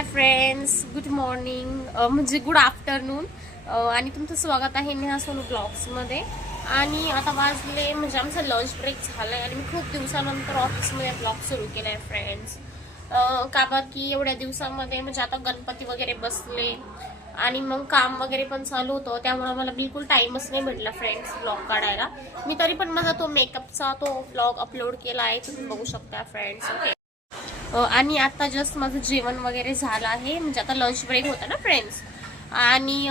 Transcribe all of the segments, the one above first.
Hi friends, good morning म्हणजे good afternoon आणि तुमचं स्वागत आहे नेहा सोनू ब्लॉग्समध्ये. आणि आता वाजले म्हणजे आमचा लंच ब्रेक झाला आहे आणि मी खूप दिवसानंतर ऑफिसमध्ये ब्लॉग सुरू केला आहे फ्रेंड्स. का बरं की एवढ्या दिवसामध्ये म्हणजे आता गणपती वगैरे बसले आणि मग काम वगैरे पण चालू होतं, त्यामुळे मला बिलकुल टाईमच नाही भेटला फ्रेंड्स ब्लॉग काढायला. मी तरी पण माझा तो मेकअपचा तो ब्लॉग अपलोड केला आहे, तुम्ही बघू शकता फ्रेंड्स. ओके. आणि आता जस्ट माझं जेवण वगैरे झालं आहे, म्हणजे आता लंच ब्रेक होता ना फ्रेंड्स. आणि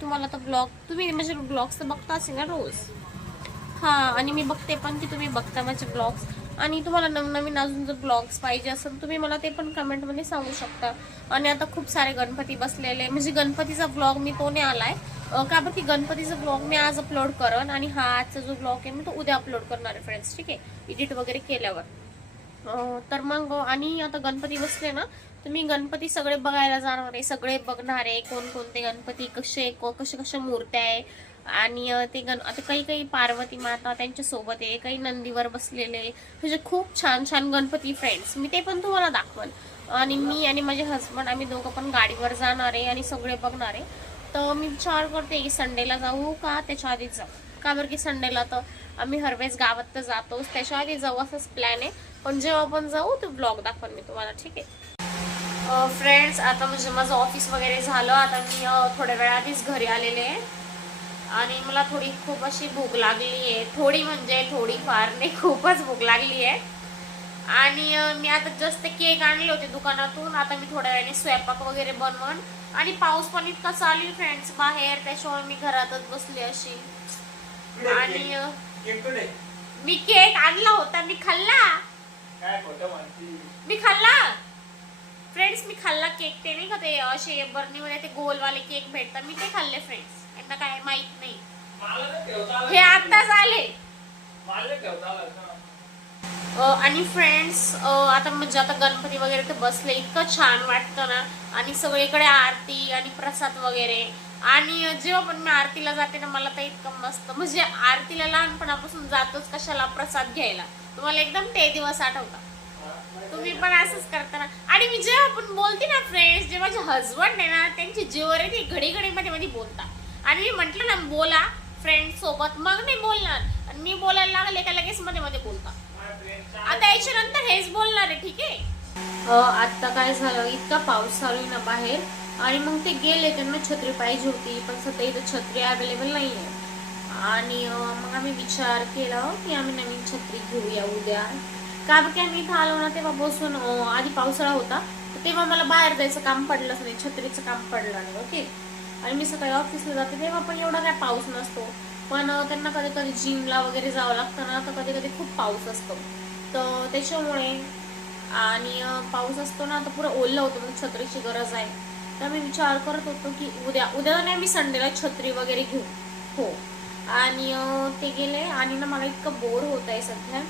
तुम्हाला तर ब्लॉग तुम्ही म्हणजे ब्लॉग्स तर बघता असेल ना रोज. हां, आणि मी बघते पण की तुम्ही बघता माझे ब्लॉग्स. आणि तुम्हाला नवनवीन अजून जर ब्लॉग्स पाहिजे असेल तुम्ही मला ते पण कमेंटमध्ये सांगू शकता. आणि आता खूप सारे गणपती बसलेले, म्हणजे गणपतीचा ब्लॉग मी तो नाही आलाय. का बरं की गणपतीचा ब्लॉग मी आज अपलोड करेन आणि हा आजचा जो ब्लॉग आहे मी तो उद्या अपलोड करणार आहे फ्रेंड्स. ठीक आहे, एडिट वगैरे केल्यावर. तर मग आणि आता गणपती बसले ना, तर मी गणपती सगळे बघायला जाणार आहे, सगळे बघणार आहे कोणकोणते गणपती कसे कशा मूर्त्या आहे. आणि ते आता काही काही पार्वती माता त्यांच्या सोबत आहे, काही नंदीवर बसलेले, म्हणजे खूप छान छान गणपती फ्रेंड्स. मी ते पण तुम्हाला दाखवेन. आणि मी आणि माझे हस्बंड आम्ही दोघं पण गाडीवर जाणार आहे आणि सगळे बघणार आहे. तर मी विचार करते की संडेला जाऊ का त्याच्या आधीच जाऊ. का बरं की संडेला तर आम्ही हरवेळेस गावात तर जातोच, त्याच्या आधी जाऊ असंच प्लॅन आहे. पण जेव्हा आपण जाऊ तो ब्लॉग दाखवेन मी तुम्हाला. ठीक आहे फ्रेंड्स, आता म्हणजे माझं ऑफिस वगैरे झालं. आता मी थोड्या वेळातच घरी आलेले आहे आणि मला थोडी खूप अशी भूक लागली आहे. थोडी म्हणजे थोडी फार नाही, खूपच भूक लागली आहे. आणि मी आता जस्ट केक आणले होते दुकानातून. आता मी थोड्या वेळाने स्वयंपाक वगैरे बनवण. आणि पाऊस पण इतका चालू आहे फ्रेंड्स बाहेर, त्याच्यामुळे मी घरातच बसली अशी. आणि मी केक आणला होता, मी खाल्ला. मी खाल्ला फ्रेंड्स, मी खाल्ला केक. ते नाही का ते असे बर्नीमध्ये ते गोलवाले केक भेटतात, मी ते खाल्ले फ्रेंड्स. यांना काय माहित नाही, हे आत्ताच आले. आणि फ्रेंड्स आता म्हणजे आता गणपती वगैरे ते बसले, इतकं छान वाटतं ना. आणि सगळीकडे आरती आणि प्रसाद वगैरे. आणि जेव्हा पण मी आरतीला जाते ना, मला तर इतकं मस्त, म्हणजे आरतीला लहानपणापासून जातोच कशाला, प्रसाद घ्यायला. तुम्हाला एकदम ते दिवस आठवतात, तुम्ही पण असंच करता ना. आणि मी जेव्हा पण बोलते ना फ्रेंड्स, जे माझे हजबंड आहे ना त्यांची जीवर आहे, ते घडी घडी मध्ये मध्ये बोलतात. आणि मी म्हंटल ना बोला फ्रेंड सोबत, मग नाही बोलणार. आणि मी बोलायला लागले का लगेच मध्ये मध्ये बोलतात. आता याच्यानंतर हेच बोलणार आहे. ठीक आहे. आता काय झालं, इतका पाऊस चालू आहे ना बाहेर. आणि मग ते गेले, त्यांना छत्री पाहिजे होती पण सध्या इथं छत्री अवेलेबल नाही आहे. आणि मग आम्ही विचार केला की आम्ही नवीन छत्री घेऊया उद्या. का की आम्ही इथं आलो ना तेव्हा बसून आधी पावसाळा होता, तेव्हा मला बाहेर जायचं काम पडलंच नाही, छत्रीचं काम पडलं नाही. ओके. आणि मी सकाळी ऑफिसला जाते तेव्हा पण एवढा काय पाऊस नसतो. पण त्यांना कधी कधी जिमला वगैरे जावं लागतं ना, तर कधी कधी खूप पाऊस असतो. तर त्याच्यामुळे आणि पाऊस असतो ना तर पुरं ओलं होतं, मग छत्रीची गरज आहे. तर मी विचार करत होतो की उद्या नाही, मी संडेला छत्री वगैरे घेऊ. हो. आणि ते गेले आणि ना मला इतकं बोर होत आहे सध्या.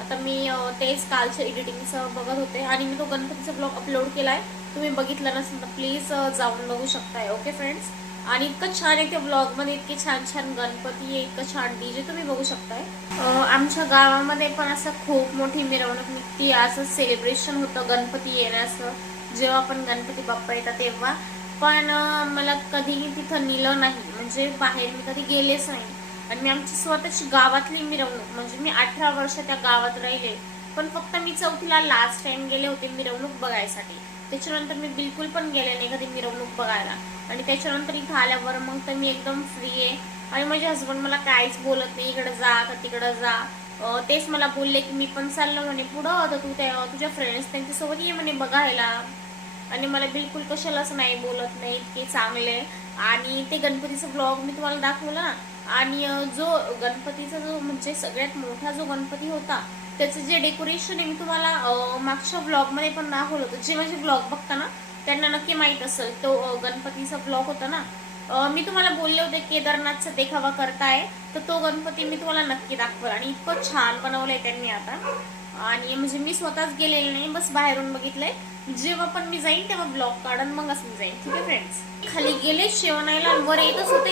आता मी तेच कालच्या एडिटिंगचं बघत होते आणि मी तो गणपतीचा ब्लॉग अपलोड केलाय. तुम्ही बघितला नसेल तर प्लीज जाऊन बघू शकताय. Okay friends. आणि इतकं छान आहे त्या ब्लॉगमध्ये, इतके छान छान गणपती आहे, इतकं छान डीजे तुम्ही बघू शकताय. आमच्या गावामध्ये पण असं खूप मोठी मिरवणूक निघते, असं सेलिब्रेशन होतं गणपती येण्याचं. जेव्हा पण गणपती बाप्पा येतात तेव्हा. पण मला कधीही तिथं नेलं नाही, म्हणजे बाहेर मी कधी गेलेच नाही. आणि मी आमची स्वतःची गावातली मिरवणूक, म्हणजे मी 18 वर्ष त्या गावात राहिले, पण फक्त मी चौथीला लास्ट टाइम गेले होते मिरवणूक बघायसाठी. त्याच्यानंतर मी बिलकुल पण गेले नाही कधी मिरवणूक बघायला. आणि त्याच्यानंतर इथं आल्यावर मग तर मी एकदम फ्री आहे. आणि माझे हसबंड मला काहीच बोलत नाही, इकडे जा का तिकडं जा. तेच मला बोलले की मी पण चाललो म्हणे पुढं, तर तू तुझ्या फ्रेंड्स त्यांच्यासोबत ये म्हणे बघायला. आणि मला बिलकुल कशालाच नाही बोलत नाही, इतके चांगले. आणि ते गणपतीचा ब्लॉग मी तुम्हाला दाखवला ना. आणि जो गणपतीचा जो म्हणजे सगळ्यात मोठा जो गणपती होता त्याचं जे डेकोरेशन आहे मी तुम्हाला मागच्या ब्लॉगमध्ये पण दाखवलं होतं. जे माझे ब्लॉग बघता ना त्यांना नक्की माहीत असेल, तो गणपतीचा ब्लॉग होता ना. मी तुम्हाला बोलले होते केदारनाथचा देखावा करताय, तर तो गणपती मी तुम्हाला नक्की दाखवेल. आणि इतकं छान बनवलंय त्यांनी आता. आणि म्हणजे मी स्वतःच गेलेले नाही, बस बाहेरून बघितलंय. जेव्हा पण मी जाईन तेव्हा ब्लॉग काढून मग असं जाईन. ठीक आहे फ्रेंड्स. खाली गेले शेवणायला, वर येतच होते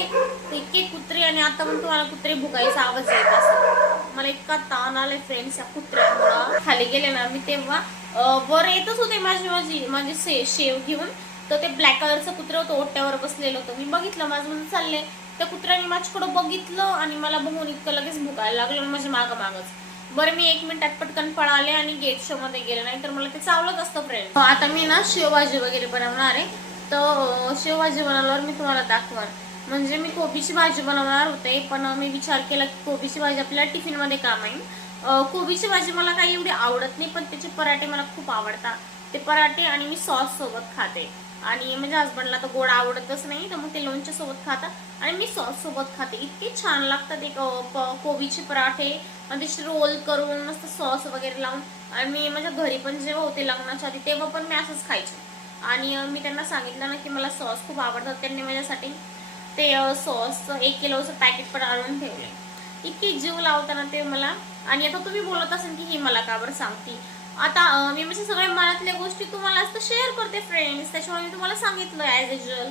इतके कुत्रे. आणि आता पण तुम्हाला कुत्रे भुकायचा आवाज येत असतो. मला इतका ताण आलाय फ्रेंड्स या कुत्र्यांमुळं. खाली गेले ना मी तेव्हा वर येतच होते माझे शेव घेऊन. तर ते ब्लॅक कलरचं कुत्रं होतं, ओट्यावर बसलेलं होतं. मी बघितलं, माझं म्हणून चालले. त्या कुत्र्याने माझ्याकडं बघितलं आणि मला बघून इतकं लगेच भुकायला लागलं माझ्या मागच. बरं मी 1 मिनिटात पटकन पळाले आणि गेट शो मध्ये गेले, नाही तर मला ते चावलंच असतं फ्रेंड. आता मी ना शेवभाजी वगैरे बनवणार आहे. तर शेवभाजी बनवल्यावर मी तुम्हाला दाखवणार. म्हणजे मी कोबीची भाजी बनवणार होते, पण मी विचार केला की कोबीची भाजी आपल्याला टिफिन मध्ये काम येईल. कोबीची भाजी मला काही एवढी आवडत नाही, पण त्याचे पराठे मला खूप आवडतात. ते पराठे आणि मी सॉस सोबत खाते. आणि म्हणजे हसबंडला तर गोड आवडतच नाही, तर मग ते लोणच्या सोबत खातात आणि मी सॉस सोबत खाते. इतके छान लागतात ते कोबीचे पराठे. आणि ते रोल करून मस्त सॉस वगैरे लावून. आणि मी माझ्या घरी पण जेव्हा होते लग्नाच्या आधी तेव्हा पण मी असंच खायचे. आणि मी त्यांना सांगितलं ना की मला सॉस खूप आवडतात. त्यांनी माझ्यासाठी ते सॉस 1 किलोचं पॅकेट पण आणून ठेवले. इतकी जीव लावताना ते मला. आणि आता तुम्ही बोलत असाल की ही मला का बरं सांगते. आता मी म्हणजे सगळ्या मनातल्या गोष्टी तुम्हाला असं शेअर करते फ्रेंड्स, त्याच्यामुळे मी तुम्हाला सांगितलं ॲज युजल.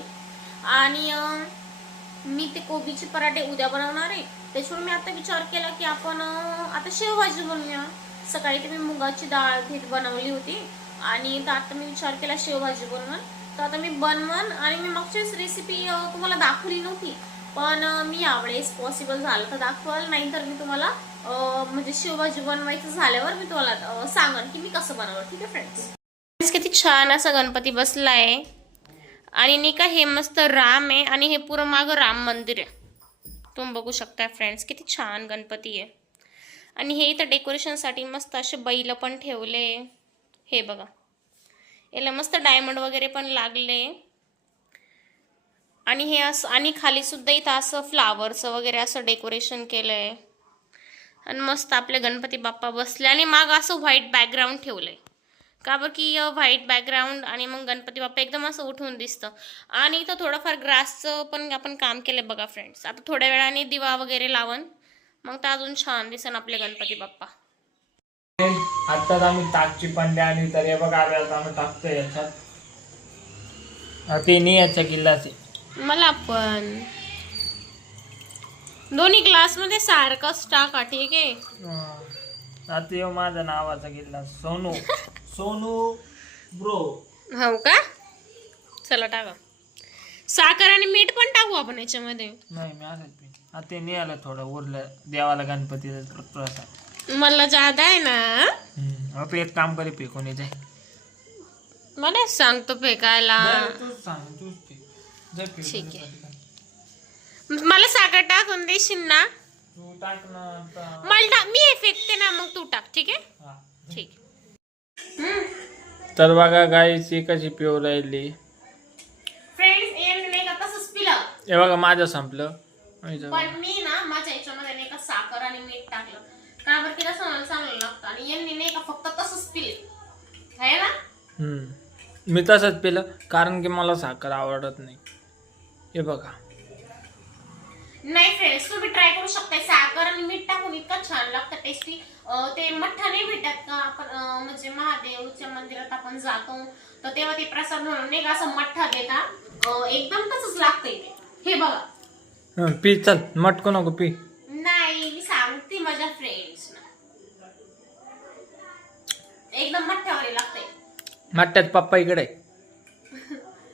आणि मी ते कोबीचे पराठे उद्या बनवणार आहे. त्याच्यामुळे मी आता विचार केला की आपण आता शेवभाजी बनवूया. सकाळी ते मी मुगाची डाळ बनवली होती आणि आता मी विचार केला शेवभाजी बनवून. तर आता मी बनवून आणि मी मागच्याच रेसिपी तुम्हाला दाखवली नव्हती, पण मी यावेळेस पॉसिबल झालं तर दाखवाल, नाही तर मी तुम्हाला म्हणजे शेवभाजी बनवायचं झाल्यावर मी तुम्हाला सांगन की मी कसं बनवलं. ठीक आहे फ्रेंड्स, किती छान असा गणपती बसलाय. आणि नाही का हे मस्त राम आहे आणि हे पुरं मागं राम मंदिर आहे. तुम्ही बघू शकता फ्रेंड्स, किती छान गणपती आहे. आणि हे इथं डेकोरेशनसाठी मस्त असे बैल पण ठेवले. हे बघा, याला मस्त डायमंड वगैरे पण लागले. आणि हे असं, आणि खाली सुद्धा इथं असं फ्लावरचं वगैरे असं डेकोरेशन केलंय. आणि मस्त आपले गणपती बाप्पा बसले आणि माग असं व्हाईट बॅकग्राऊंड ठेवलंय. का बरं की व्हाईट बॅकग्राऊंड आणि मग गणपती बाप्पा एकदम असं उठून दिसतं. आणि इथं थोडंफार ग्रासचं पण आपण काम केलंय बघा फ्रेंड्स. आता थोड्या वेळाने दिवा वगैरे लावून मग तर अजून छान दिसन आपले गणपती बाप्पा. आताच आम्ही ताकची पंड्या आणि तर हे बघा आम्ही टाकतोय याच्यात. ते नाही याच्या किल्लाचे. मला पण दोन्ही ग्लासमध्ये सारखंच टाका, ठीक आहे. आता येऊ माझ्या नावाचा किल्ला सोनू. सोनू ब्रो. हो का, चला टाका. साखर आणि मीठ पण टाकू आपण याच्यामध्ये. नाही मी असंच पी. आता ते नाही आलं थोडं उरलं देवाला गणपतीचा प्रसाद. मला जादा आहे ना. आता एक काम करे पी कोणी जाय. मला सांगतो फेकायला. तूच सांग, तूच पी. ठीक आहे, मला साखर टाकून देशील ना. तू टाक ना आता. मला मी हे फेकते ना, मग तू टाक. ठीक आहे, ठीक. तर बघा गाईस कशी पिऊ राहिली फ्रेंड्स. नाही का तसंच पिलं. हे बघा माझं संपलं. पण मी ना माझ्या याच्यामध्ये नाही का साखर आणि मीठ टाकलं. का बरं की मला चांगलं लागतं. आणि यांनी नाही का फक्त तसंच पिले आहे ना. मी तसंच पिलं कारण की मला साखर आवडत नाही. हे बघा. नाही फ्रेंड्स, तुम्ही ट्राय करू शकता. साखर आणि मीठ टाकून इतकं छान लागतं, टेस्टी. ते मठ्ठा नाही भेटत का आपण म्हणजे महादेवच्या मंदिरात आपण जातो तर तेव्हा ते प्रसाद म्हणून नाही का असं मठ्ठा देतात, एकदम तसंच लागतंय ते. हे बघा. पी चल, मटको नको पी. नाही, मी सांगते माझ्या फ्रेंड्स ना, एकदम मठ्ठ्यावर लागतंय. मठ्ठ्यात पप्पा इकडे.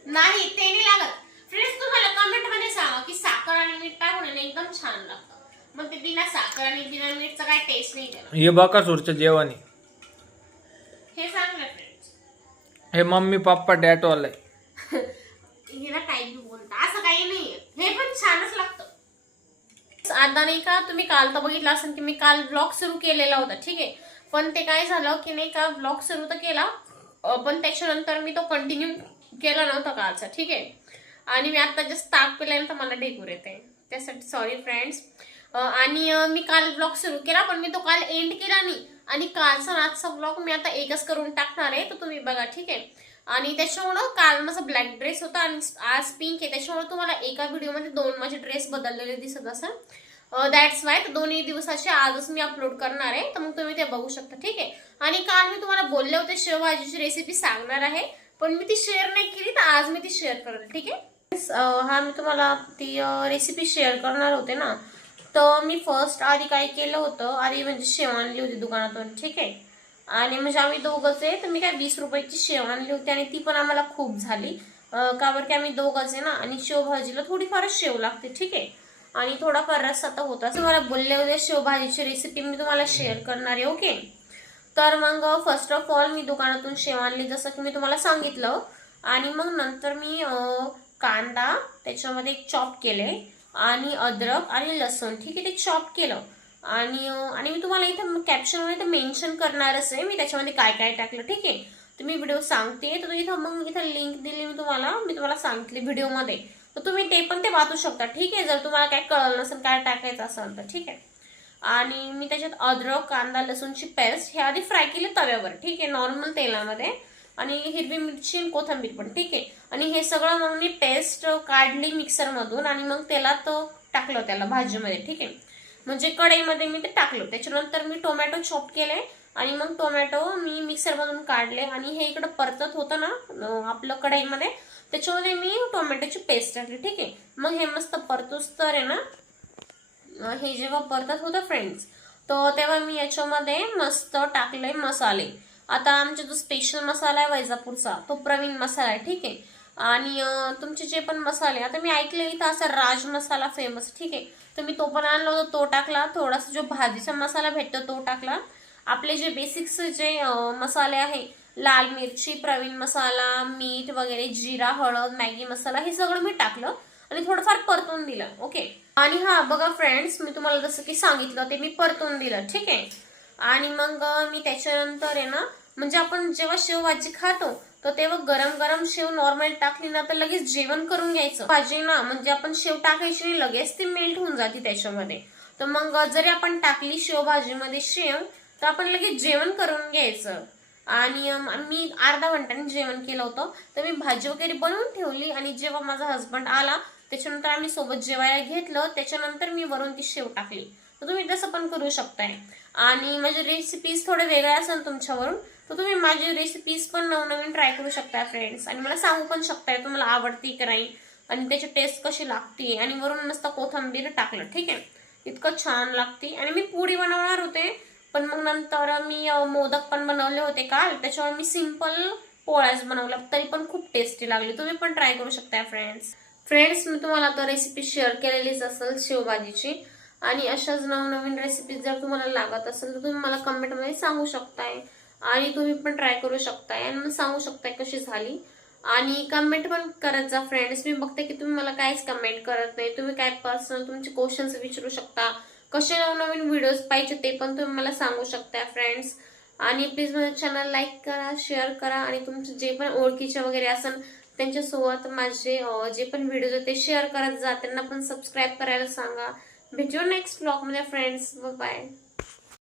नाही, ते नाही लागत. फ्रेंड्स तुम्हाला कमेंट मध्ये सांगा की साखर आणि मीठ टाकून एकदम छान लागतं. मग ते बिना साखर आणि बिना मीठचा काय टेस्ट नाही त्याला. हे बकासूरचं जेवण आहे. हे चांगलं फ्रेंड्स. हे मम्मी पप्पा डॅटवालं आहे. हिला काही बोलता असं काही नाहीये, हे पण छानच लागतं. आता नाही का तुम्ही काल तर बघितलं असेल की मी काल ब्लॉग सुरू केलेला होता, ठीक आहे. पण ते काय झालं की नाही का ब्लॉग सुरू तर केला, पण त्याच्यानंतर मी तो कंटिन्यू केला नव्हता कालचा, ठीक आहे. आणि मी आता जस्ट ताक पिल्यानंतर मला ढेकूर येते, त्यासाठी सॉरी फ्रेंड्स. आणि मी काल ब्लॉग सुरू केला पण मी तो काल एंड केला नाही. आणि कालचा आजचा ब्लॉग मी आता एकच करून टाकणार आहे, तर तुम्ही बघा, ठीक आहे. आणि त्याच्यामुळं काल माझा ब्लॅक ड्रेस होता आणि आज पिंक आहे, त्याच्यामुळे तुम्हाला एका व्हिडिओमध्ये 2 माझे ड्रेस बदललेले दिसत असेल. दॅट्स वाय दोन्ही दिवसाचे आजच मी अपलोड करणार आहे, तर मग तुम्ही ते बघू शकता, ठीक आहे. आणि काल मी तुम्हाला बोलले होते शेवभाजीची रेसिपी सांगणार आहे, पण मी ती शेअर नाही केली, तर आज मी ती शेअर करेल, ठीक आहे. हा मी तुम्हाला ती रेसिपी शेअर करणार होते ना. तर मी फर्स्ट आधी काय केलं होतं, आधी म्हणजे शेव आणली होती दुकानातून, ठीक आहे. आणि म्हणजे आम्ही दोघंच आहे, तर मी काय 20 रुपयाची शेव आणली होती आणि ती पण आम्हाला खूप झाली. का बरं की आम्ही दोघंच आहे ना, आणि शेवभाजीला थोडीफारच शेव लागते, ठीक आहे. आणि थोडाफार रस्सा तर होता. असं मला बोलले होते शेवभाजीची रेसिपी मी तुम्हाला शेअर करणार आहे, ओके. तर मग फर्स्ट ऑफ ऑल मी दुकानातून शेव आणली जसं की मी तुम्हाला सांगितलं. आणि मग नंतर मी कांदा त्याच्यामध्ये एक चॉप केले आणि अद्रक आणि लसूण, ठीक आहे, ते चॉप केलं. आणि मी तुम्हाला इथं कॅप्शनमध्ये मेन्शन करणारच आहे मी त्याच्यामध्ये काय काय टाकलं, ठीक आहे. तुम्ही व्हिडिओ सांगते तर इथं लिंक दिली मी तुम्हाला सांगितली व्हिडिओमध्ये, तर तुम्ही ते पण वाचू शकता, ठीक आहे, जर तुम्हाला काय कळलं नसेल काय टाकायचं असेल तर, ठीक आहे. आणि मी त्याच्यात अद्रक कांदा लसूणची पेस्ट हे आधी फ्राय केली तव्यावर, ठीक आहे, नॉर्मल तेलामध्ये. आणि हिरवी मिरची आणि कोथिंबीर पण, ठीक आहे. आणि हे सगळं मग मी पेस्ट काढली मिक्सरमधून आणि मग तेलात टाकलं त्याला भाजीमध्ये, ठीक आहे. म्हणजे कढईमध्ये मी ते टाकलं. त्याच्यानंतर मी टोमॅटो चॉप केले आणि मग टोमॅटो मी मिक्सरमधून काढले आणि हे इकडं परतत होतं ना आपलं कढईमध्ये, त्याच्यामध्ये मी टोमॅटोची पेस्ट टाकली, ठीक आहे. मग हे मस्त परतूस तर आहे ना, हे जेव्हा परतत होतं फ्रेंड्स, तर तेव्हा मी याच्यामध्ये मस्त टाकले मसाले. आता आमचा जो स्पेशल मसाला आहे वैजापूरचा तो प्रवीण मसाला आहे, ठीक आहे. आणि तुमचे जे पण मसाले, आता मी ऐकले इथं असा राज मसाला फेमस, ठीक आहे, तर मी तो पण आणला होता, तो टाकला. थोडासा जो भाजीचा मसाला भेटतो तो टाकला. आपले जे बेसिक्स जे मसाले आहे, लाल मिरची प्रवीण मसाला मीठ वगैरे जिरा हळद मॅगी मसाला हे सगळं मी टाकलं आणि थोडंफार परतून दिलं, ओके. आणि हा बघा फ्रेंड्स, मी तुम्हाला जसं की सांगितलं ते मी परतून दिलं, ठीक आहे. आणि मग मी त्याच्यानंतर आहे ना, म्हणजे आपण जेव्हा शेवभाजी खातो तर तेव्हा गरम गरम शेव नॉर्मल टाकली ना तर लगेच जेवण करून घ्यायचं. भाजी ना म्हणजे आपण शेव टाकायची नाही, लगेच ती मेल्ट होऊन जाते त्याच्यामध्ये. तर मग जरी आपण टाकली शेवभाजीमध्ये शेव तर आपण लगेच जेवण करून घ्यायचं. आणि मी अर्धा घंट्याने जेवण केलं होतं, तर मी भाजी वगैरे बनवून ठेवली आणि जेव्हा माझा हसबंड आला त्याच्यानंतर आम्ही सोबत जेवायला घेतलं. त्याच्यानंतर मी वरून ती शेव टाकली. तर तुम्ही तसं पण करू शकताय. आणि माझी रेसिपीज थोडे वेगळ्या असेल तुमच्यावरून, तर तुम्ही माझी रेसिपीज पण नवनवीन ट्राय करू शकता फ्रेंड्स. आणि मला सांगू पण शकताय तुम्हाला आवडती की नाही आणि त्याची टेस्ट कशी लागते. आणि वरून मस्त कोथिंबीर टाकलं, ठीक आहे, इतकं छान लागते. आणि मी पुडी बनवणार होते, पण मग नंतर मी मोदक पण बनवले होते काल, त्याच्यावर मी सिंपल पोळ्याच बनवल्या, तरी पण खूप टेस्टी लागली. तुम्ही पण ट्राय करू शकता फ्रेंड्स. मी तुम्हाला आता रेसिपी शेअर केलेलीच असेल शेवभाजीची. आणि अशाच नवनवीन रेसिपीज जर तुम्हाला लागत असेल तर तुम्ही मला कमेंटमध्ये सांगू शकताय आणि तुम्ही पण ट्राय करू शकताय आणि मग सांगू शकताय कशी झाली. आणि कमेंट पण करत जा फ्रेंड्स. मी बघते की तुम्ही मला काहीच कमेंट करत नाही. तुम्ही काय पर्सनल तुमचे क्वेश्चन्स विचारू शकता, कसे नवनवीन व्हिडिओज पाहिजे ते पण तुम्ही मला सांगू शकता फ्रेंड्स. आणि प्लीज माझं चॅनल लाईक करा, शेअर करा आणि तुमचे जे पण ओळखीचे वगैरे असेल त्यांच्यासोबत माझे जे पण व्हिडिओज ते शेअर करत जा, त्यांना पण सबस्क्राईब करायला सांगा. भेटू नेक्स्ट ब्लॉग मध्ये फ्रेंड्स. बाय.